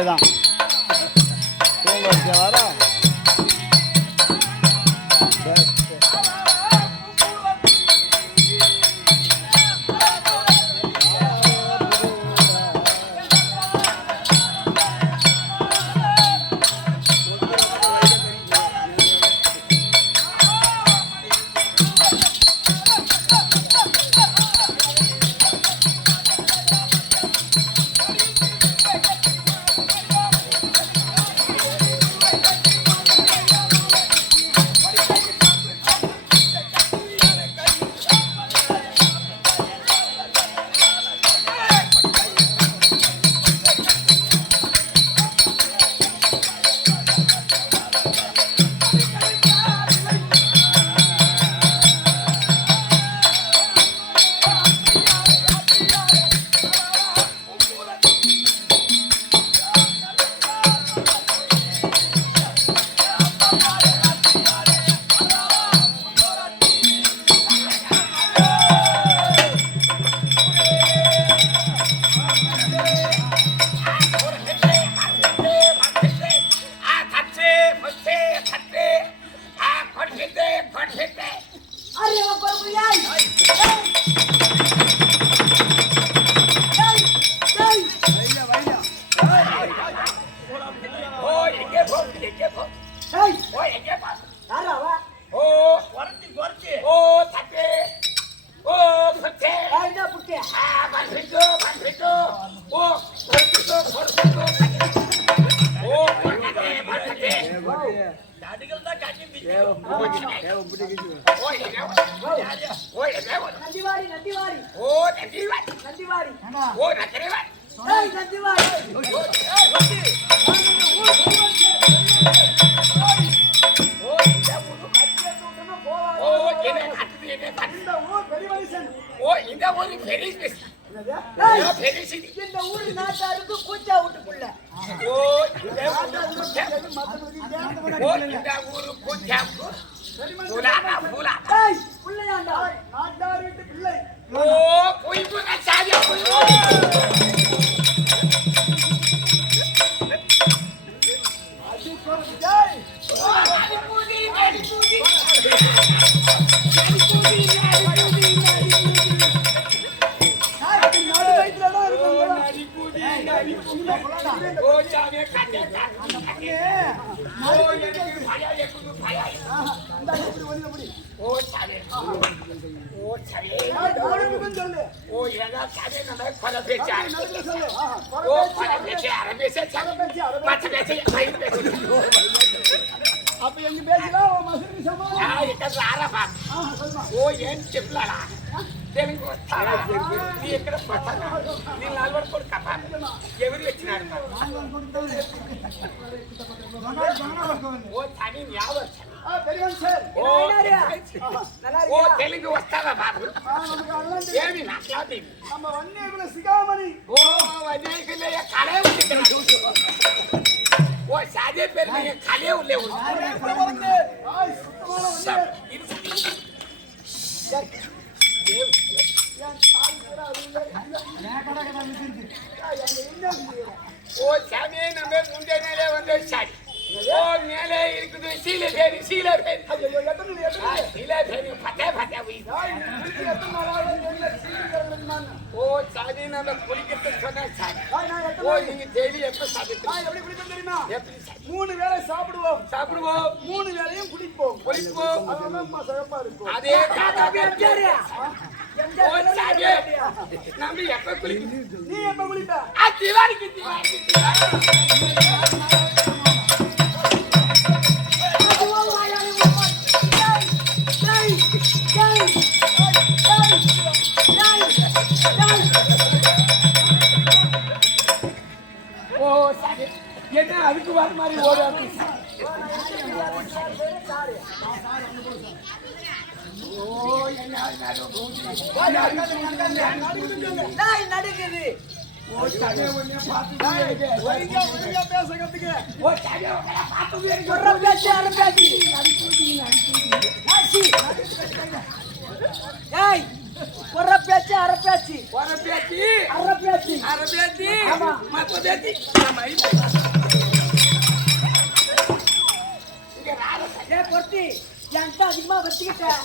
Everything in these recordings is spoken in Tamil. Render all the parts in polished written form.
அதேதான் தூங்க வச்ச வாரா తెలుగు వస్తావా బాబు ఏమి కళే ఓ సాదే పేరు కళే లేవు ஓ சாமியே நம்ம முண்டே மேலே வந்து சாடி ஓ மேலே இருக்குது சீலை பேரி சீலை பேரி சீலை பேரி பட்டே பட்டே ஓ சாதி நம்ம குளிக்கிறது சொன்ன சாடி ஓ நீங்க டெய்லி எப்ப சாப்பிட்டு எப்படி குடிப்போம் தெரியுமா? எப்படி 3 வேளை சாப்பிடுவோம் 3 வேளையும் குடிப்போம். அதான் சிறப்பா இருக்கும். அதே ஓ சாடி நம்ம எப்ப குளிக்கிறது? நீ எப்ப குளிப்ப? திவாரிக்கு என்ன அதுக்கு வர மாதிரி ஓடாது நடக்குது பேச்சு அரப்பேச்சு புதேத்தி நம்ம ஐயா இங்க ரார ஏ பொறுத்தி என்கிட்ட அதிகமா வச்சுக்கிட்டேன்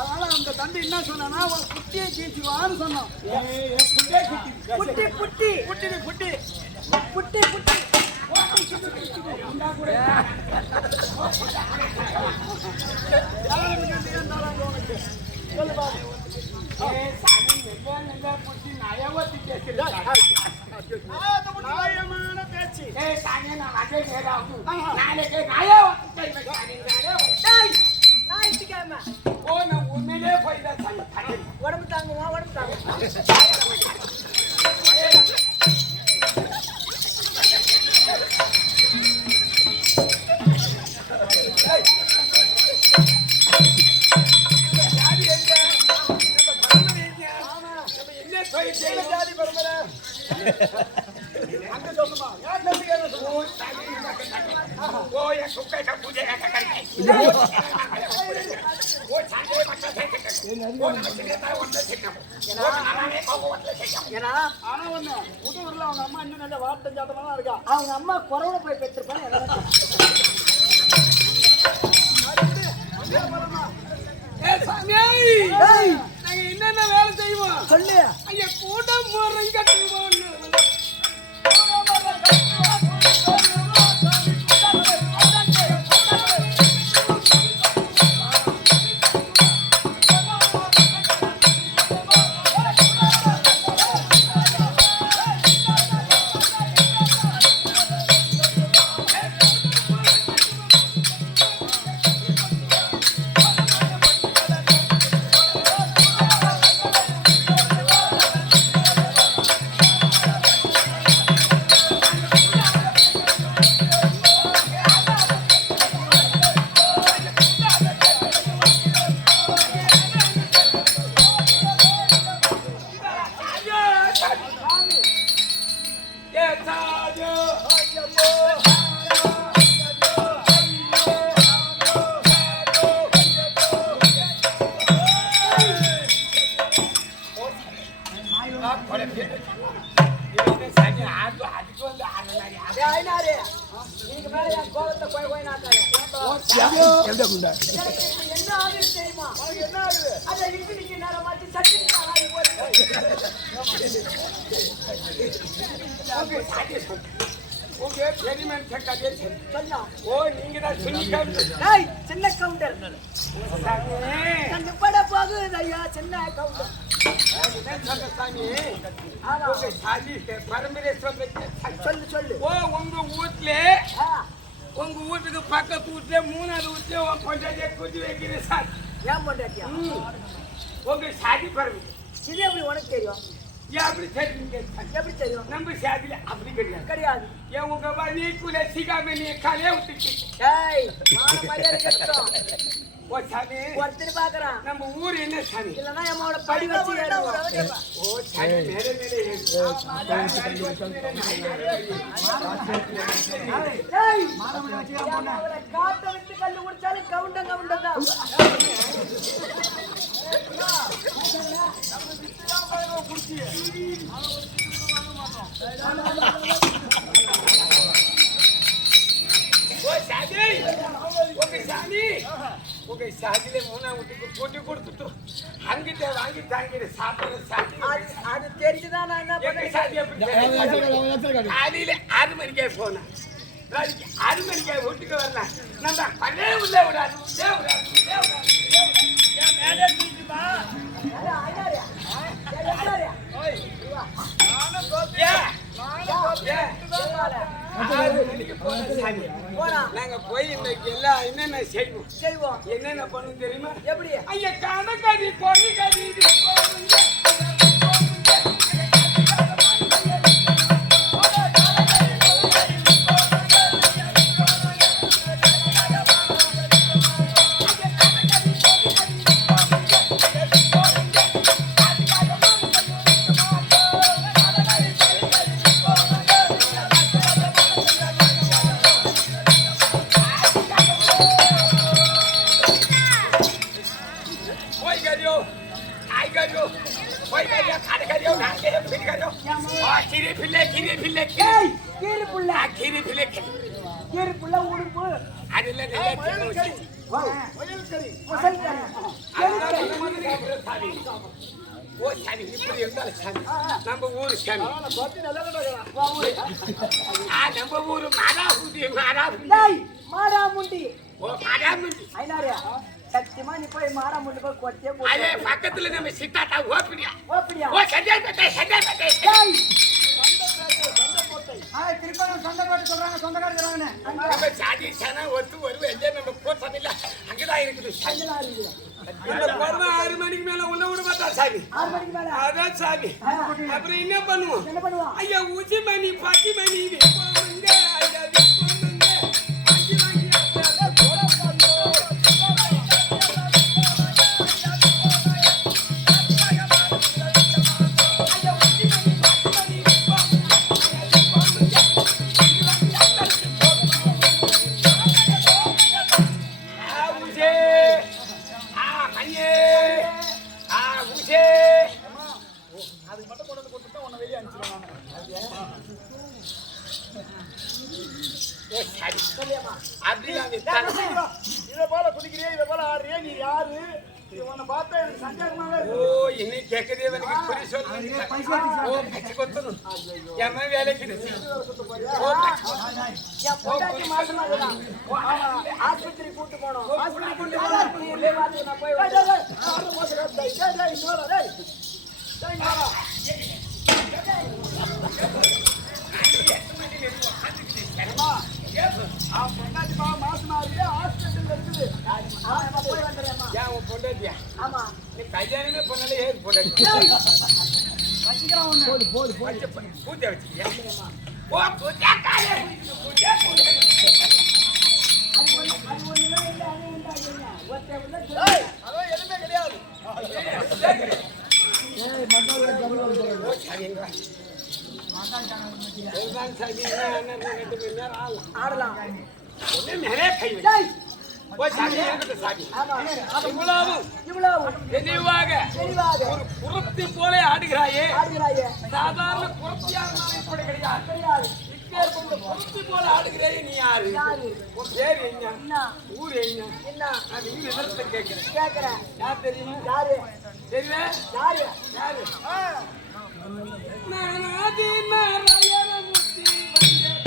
அதனால அந்த தம்பி என்ன சொன்னா குட்டியை கீச்சுவான்னு சொன்னோம். புட்டி புட்டி புட்டி புட்டி புட்டி புட்டி நியாயமான பேச்சு. ஞாயிற்றுக்கிழமை உண்மையிலே போய்தான் உடம்பு தாங்குமா உடம்பு தாங்குமா ஜாதி பரம்பரை அங்க சொல்லுமா யார் நம்பிக்கை ஆனா ஒண்ணு புதூர்ல அவங்க அம்மா இன்னும் நல்ல வார்த்தை ஜாதகமா இருக்கா. அவங்க அம்மா குறவனை போய் பெற்றிருப்பாங்க. என்னென்ன வேலை செய்வோம் சொல்லு. ஐயா கூட்டம் போடுறீங்க கட்டுவோம். இதுக்கு மேல என் கோபத்தை போய் போய் நாட்டாங்க. என்ன ஆகுது தெரியுமா? என்ன ஆகுது? அதை இட்லிக்கு நேரம் மாத்தி சட்னி ஆகி உங்க பெரியமன் சக்காதே சொன்னா. ஓ நீங்க தான் சொன்னீங்க. ஏய் சின்ன கவுண்டர். நான் நிப்பட போகுது ஐயா சின்ன கவுண்டர். சொல்லு சொல்லு. உங்க வீட்டுக்கு பக்கத்து வீட்டுல மூணாவது வீட்டுல உன் பொண்டாட்டிய கூட்டி வைக்கிறேன் சார். ஏன் பொண்டாட்டியா? உங்க சாதி பரவி இது எப்படி உனக்கு தெரியும்? ஏன் அப்படி தெரியுங்க? எப்படி தெரியும்? நம்ம சாதியில அப்படி கிடையாது. கிடையாது. ஏன் உங்க நீ கூட சிகாம நீ காலையே விட்டுச்சு. ஏய் மான மரியாதை கட்டோம். ஓ சாமி ஒருத்தர் பாக்குறான். நம்ம ஊர் என்ன சாமி? இல்லன்னா அம்மாவோட படி வச்சு ஏறுவோம். ஓ சாமி மேலே மேலே ஏய் அவளை காட்ட விட்டு கல்லு குடிச்சாலும் கவுண்டம் கவுண்டம் தான். உங்க சாதியில மூணாம் வீட்டுக்கு போட்டி கொடுத்துட்டு அங்கிட்ட வாங்கி தாங்கிற சாப்பிடுற சாதி அது தெரிஞ்சுதான் நான் என்ன பண்ணேன். சாதி காலையில 6 மணிக்கே போனேன். 6 மணிக்கே வீட்டுக்கு வரல. நம்ம பழைய உள்ள விடாது மேலே தூக்கிப்பா. நாங்க போய் இன்னைக்கு எல்லாம் என்னென்ன செய்வோம் என்னென்ன பண்ணும் தெரியுமா? எப்படி? ஐயா கணக்கடி கொடிக்கடி கீரி பிள்ளை ஏய் கீரி புள்ள கீரி பிள்ளை கீரி புள்ள உடுப்பு அது இல்ல மயில் கறி முசல் கறி ஓ சாமி இப்படி இருந்தாலும் சாமி நம்ம ஊரு சாமி நம்ம ஊரு மாடாபுண்டி டேய் மாடாமுண்டி ஓ மாடாபுண்டி ஐனாரே சத்தியமா நீ போய் மாடாமுண்டி போய் கொத்தியே அதே போடு பக்கத்துல நம்ம சித்தாட்டா ஓப்பிடியா ஓப்பிடியா ஓ சண்டை டேய் திருப்பதி சொந்த போட்டு சொல்றாங்க சொந்தக்காரங்க சொல்றாங்க நம்ம சாதி சனா ஒத்து வருவே நம்ம கோசமில்ல அங்கதான் இருக்குது அங்கதான் இருக்குது இந்த பர்வ 6 மணிக்கு மேல உள்ள விட மாட்டா சாமி 6 மணிக்கு மேல அதான் சாமி அப்புறம் என்ன பண்ணுவோம் என்ன பண்ணுவோம் ஐயா ஊசி மணி பாட்டி மணி வைப்பாங்க ஐயா வைப்பாங்க வாங்கி வாங்கி அதுக்கு மட்டும் கொண்டு வந்து கொடுத்துட்டா உன்னை வெளியே அனுப்பிச்சிருவாங்க. இதை போல குதிக்கிறியே இதை போல ஆடுறியே நீ யாரு இது உன்னை பார்த்தா எனக்கு சந்தேகமாவே இருக்கு. ஓ இன்னைக்கு கேட்கறதே எனக்கு புரிய சொல்லுங்க ஓ பச்சை கொத்தணும் ஏமா வேலைக்கு ஓ என் பொண்டாட்டி மாசமா இருக்கா ஆஸ்பத்திரி கூட்டு போனோம் ஆஸ்பத்திரி கூட்டு போனோம் இல்லே வாத்து நான் போய் ஆறு மாசம் கஷ்டம். இன்னொரு இன்னொரு அவன் பொண்டாட்டி மாசமா இருக்கு ஹாஸ்பிட்டல் இருக்குது. போய் வந்துடுறேம்மா ஏன் உன் பொண்டாட்டியா ஆமா நீ கல்யாணமே பண்ணல ஏது பொண்டாட்டி வச்சுக்கிறான் ஒண்ணு போடு பூஜை வச்சுக்கியா ஓ பூஜை காலே பூஜை அது ஒண்ணு இல்ல அது என்ன ஒருத்தே உள்ள ஏய், அதெல்லாம் எதுவுமே கிடையாது. ஆடலாம் டேய் ஆமா இவ்வளவு தெளிவாக தெளிவாக ஒரு குரத்தி போல ஆடுகிறாயே ஆடுகிறாயே சாதாரண குரத்தியா இருந்தாலும் கூட கிடையாது கிடையாது இப்பேற்பட்ட குரத்தி போல ஆடுகிறாயே நீ யாரு யாரு உன் பேர் என்ன என்ன ஊர் என்ன என்ன நான் இந்த இடத்துல கேட்கிறேன் கேக்குறேன் யார் தெரியுமா யாரு தெரியல யாரு யாரு ஆ, நான் ஆதி நாராயணமூர்த்தி வந்தேன்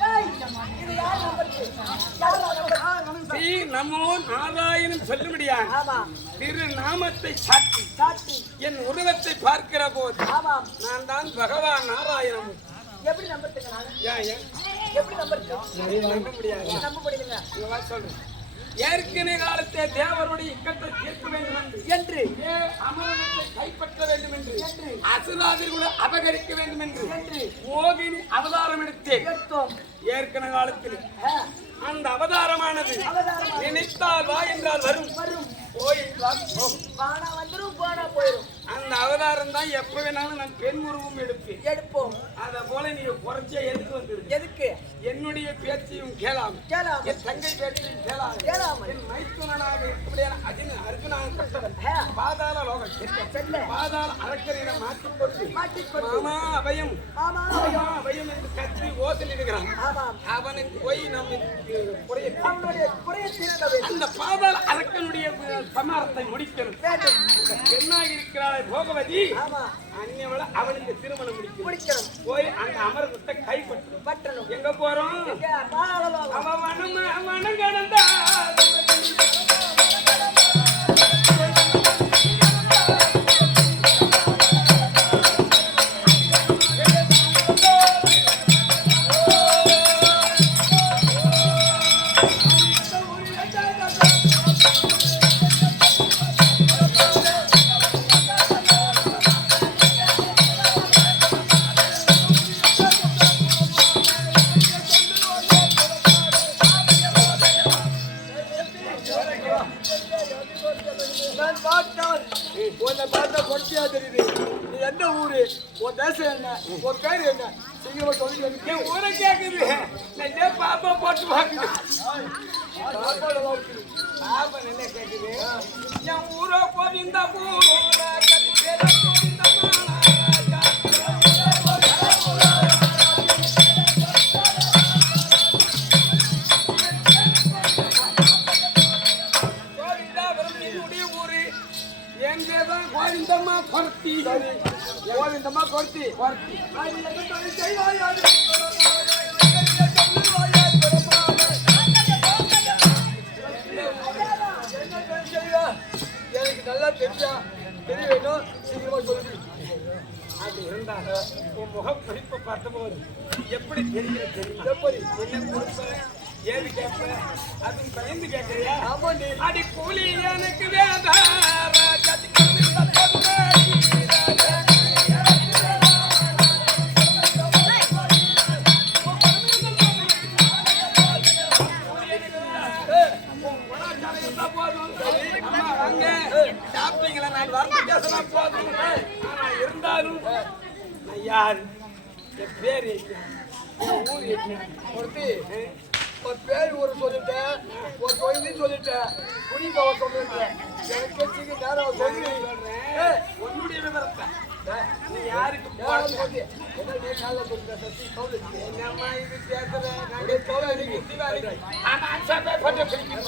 டேய் இது யார் நம்பருக்கு யார் நம்பர் ஸ்ரீ நமோ நாராயணன் சொல்லும்படியான் ஆமா திரு நாமத்தை சாட்டி சாத்தி என் உருவத்தை பார்க்கிற போது ஆமாம் நான் தான் பகவான் நாராயணன் எப்படி நம்புறதுங்க நாங்க ஏன் எப்படி நம்புறது நம்ப முடியாது நம்ப முடியலங்க இங்க வா சொல்றேன் ஏற்கனவே காலத்தை தேவருடைய இக்கத்தை தீர்க்க வேண்டும் என்று என்று அமரத்தை கைப்பற்ற வேண்டும் என்று அசுராதிர்களை அபகரிக்க வேண்டும் என்று மோகினி அவதாரம் எடுத்தேன் எடுத்தோம் ஏற்கனவே காலத்தில் ஆ, அந்த அவதாரமானது அவதாரமானது. நினைத்தால் வா என்றால் வரும் வரும் போய் என்றால் போகும் வானா வந்துரும் போனா போயிரும் அந்த அவதாரம் தான் எப்ப வேணாலும் நான் பெண் உருவம் எடுப்பேன் எடுப்போம் அத போல நீ குறைச்ச எதுக்கு வந்துருக்கு எதுக்கு என்னுடைய பேச்சையும் கேளாம் கேளாம என் தங்கை பேச்சையும் கேளாம் கேளாமல். என் மைத்துனனாக இருக்கக்கூடியான அர்ஜுனாக கட்டவன் ஆ. பாதாள லோகம் செல்ல. பாதாள அரக்கரிடம் மாற்றிக்கொண்டு மாட்டிக்கொண்டு மாமா அபயம் ஆமா மாமா அபயம் என்று கத்தி ஓசலிடுகிறான் ஆமாம் அவனுக்கு போய் நம்ம குறைய அவனுடைய குறைய தீர்க்க வேண்டும் அந்த பாதாள அரக்கனுடைய சமாரத்தை முடிக்கணும் வேண்டும் அந்த பெண்ணாக இருக்கிறாளே போகவதி ஆமா அந்நியவள அவளுக்கு திருமணம் முடிக்கணும் முடிக்கணும் போய் அந்த அமரத்தை கைப்பற்று பற்றணும் எங்க போறோம் பாலாளம் அவன் மனம் கடந்தா வார்த்தையா தெரியுது. நீ என்ன ஊரு, உன் தேசம் என்ன, உன் பேர் என்ன, சீக்கிரமா சொல்லி எனக்கு. என் ஊரை கேக்குது. நான் பாப்பா போட்டு பாக்குது. பாப்பா நல்லா கேக்குது. என் ஊரோ கோவிந்தா பூரா கதி பேர கோவிந்தா மாலா கோவிந்தம்மா கொர்த்தி. கோவிந்தம்மா கொர்த்தி. எனக்கு நல்லா தெரியா தெரிய வேணும், சீக்கிரமா சொல்லு. அது இருந்தாங்க உன் முகம் படிப்பை பார்த்தபோது எப்படி தெரிகிற தெரியும். எப்படி என்ன கொடுப்ப, ஏது கேட்ப, அது பயந்து கேட்கறியா? ஆமாண்டி. அடி கூலி எனக்கு வேதா சாப்பிட்டீங்களா? நான் வார்த்தை பேசினா போதும். ஆனா இருந்தாலும் நான் யாரு, என் பேர் ஊர் ஒருத்தி ஒரு பேர் ஒரு சொல்லிட்டேன், ஒரு தொழிலையும் சொல்லிட்டேன், குடிப்பாவ சொல்லிட்டேன். எனக்கு கட்சிக்கு நேரம் சொல்லி சொல்றேன். உன்னுடைய விவரத்தை நீ யாருக்கு என்ன நீ காலைல சொல்லிட்டேன் சத்தி சொல்லு. என்னம்மா இது பேசுற? அப்படியே தோலை அடிக்கி. ஆமா சாப்பே போட்டு பிடிக்கும்.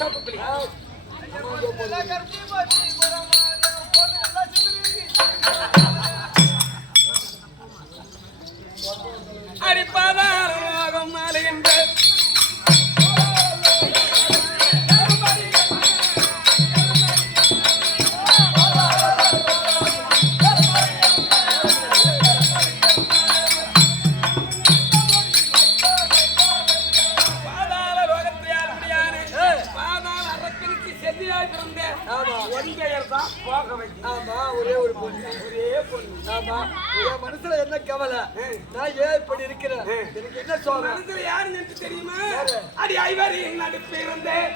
சாப்பே பிடிக்கும். அடிப்பாதாரம் மாறுகின்ற ஒரே ஒரு பொண்ணு. ஆமா, என் மனசுல என்ன கவலை, நான் ஏன் இப்படி இருக்கிறேன், எனக்கு என்ன சோகம். மனசுல யாரு நின்று தெரியுமா? அடி ஐவரி நடிப்பு இருந்தேன்.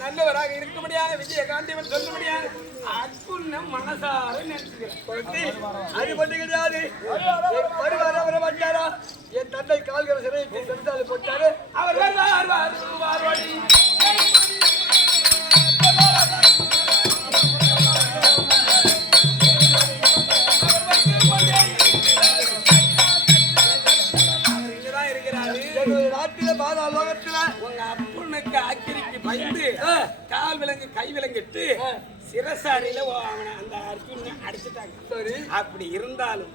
நல்லவராக இருக்கும்படியான விஜயகாந்திவன் சொல்லும்படியான அற்புதம் மனசார நினைச்சுக்கிறேன். அது மட்டும் கிடையாது, வர மாட்டாரா? என் தந்தை கால்கிற சிறையை சென்றாலும் போட்டாரு. அவர் வருவார். நாட்டில பாதாளோகத்துல உங்க அப்பனுக்கு அக்கிரிக்கு பயந்து கால் விலங்கு கை விலங்கிட்டு சிரசாரியில அவனை அந்த அர்ஜுன அடிச்சுட்டாங்க. சரி, அப்படி இருந்தாலும்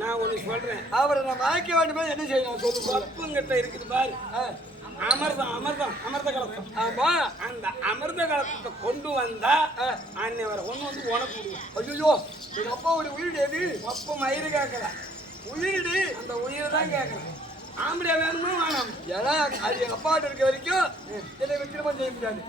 நான் ஒண்ணு சொல்றேன். அவரை நான் மயக்க வேண்டுமே என்ன செய்யணும் சொல்லு. பப்புங்கிட்ட இருக்குது பாரு, அமிர்த கலசம். ஆமா, அந்த அமிர்த கலசத்தை கொண்டு வந்தா அன்னை வர ஒண்ணு வந்து உனக்கு விடுவேன். ஐயோ, எங்க அப்பாவுடைய உயிர் எது? பப்பு மயிறு கேட்கல, உயிரிடு. அந்த உயிர் தான் கேட்கறேன். ஆம்படியா வேணுமோ வேணாம். ஏன்னா அது எங்க அப்பாட்ட இருக்க வரைக்கும் எனக்கு திருமணம் செய்ய முடியாது.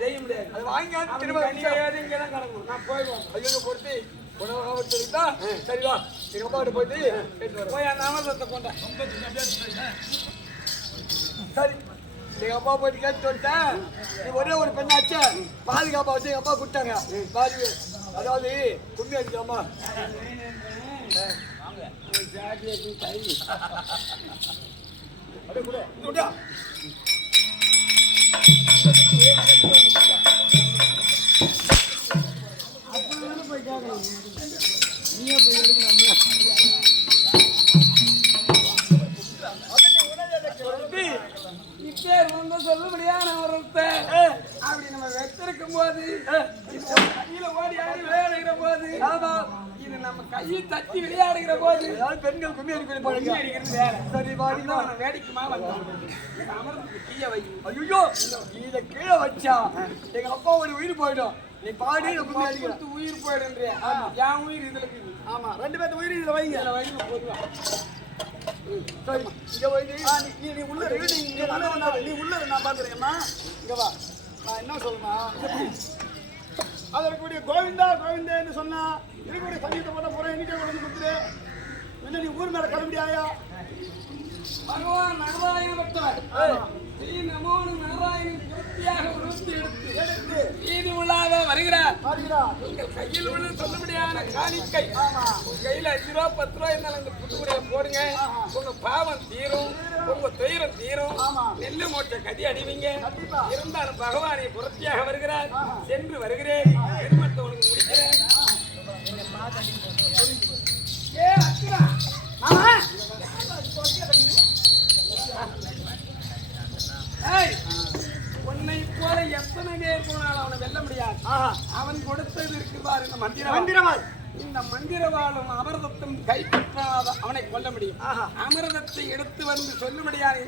அது வாங்கி திருமணம் இங்கதான் கிடக்கும். நான் போயிடுவேன். ஐயோ பொறுத்து உணவு தெரியுதா? சரி வா, எங்க அப்பாட்ட போயிட்டு கேட்டு வரேன். போய் அந்த அமிர்தத்தை கொண்ட. சரி, எங்க அப்பா போயிட்டு கேட்டு வந்துட்டேன். நீ ஒரே ஒரு பெண்ணாச்சு பாதுகாப்பா வச்சு எங்க அப்பா கொடுத்தாங்க. பாதி அதாவது கும்மி அடிக்கலாமா? அப்படியே கூட போய் கேட்கலாம். நீயே போய் எடுக்கலாம். சொல்லுபடியான ஒருத்த அப்படி நம்ம வெத்திருக்கும் போது கையில ஓடி ஆடி விளையாடுகிற போது இது நம்ம கையை தட்டி விளையாடுகிற போது பெண்கள் கும்மி அடிக்கிறது அடிக்கிறது வேற. சரி வாடினா வேடிக்குமா வந்தான் அமர்ந்து கீழே வை. ஐயோ, இத கீழே வச்சா எங்க அப்பா ஒரு உயிர் போயிடும். நீ பாடி கும்மி அடிக்கிற உயிர் போயிடுன்றியா? என் உயிர் இதுல இருக்குது. ஆமா, ரெண்டு பேர்த்த உயிர் இதுல வைங்க. இதுல வைங்க போதுவா. சரி, இங்க வைங்க. நீ உள்ள இரு. நீ உள்ள நான் பாத்துறேம்மா. இங்க வா. நான் என்ன சொல்றேன், அதற்குரிய கோவிந்தா கோவிந்தா என்று சொன்னா இருக்கக்கூடிய சங்கீத போட்ட புறம் எண்ணிக்கை கொண்டு வந்து கொடுத்துரு. என்ன நீ ஊர் மேல கிளம்பிடியாயா? பகவான் நாராயண பக்தர் ஸ்ரீ நமோ நாராயணன் பூர்த்தியாக உருவத்தை எடுத்து வீதி உள்ளாக வருகிறார். உங்கள் கையில் உள்ள சொல்லுபடியான காணிக்கை உங்க கையில 5 ரூபா 10 ரூபா இருந்தாலும் அந்த புத்துக்குடியில போடுங்க. உங்க பாவம் தீரும், உங்க துயரம் தீரும், நெல்லு மூட்டை கதி அடிவீங்க. இருந்தாலும் பகவானை புரட்சியாக வருகிறார். சென்று வருகிறேன், பெருமத்தை உனக்கு முடிக்கிறேன். ஏ அச்சுரா, உன்னை போல எத்தனை பேர் போனாலும் அவனை வெல்ல முடியாது. அவன் கொடுத்தது இருக்கிறார் இந்த மந்திரவாள். இந்த மந்திரவாளும் அமிர்தத்தும் கைப்பற்றாத அவனை கொல்ல முடியும். அமிர்தத்தை எடுத்து வந்து சொல்லும்படியாக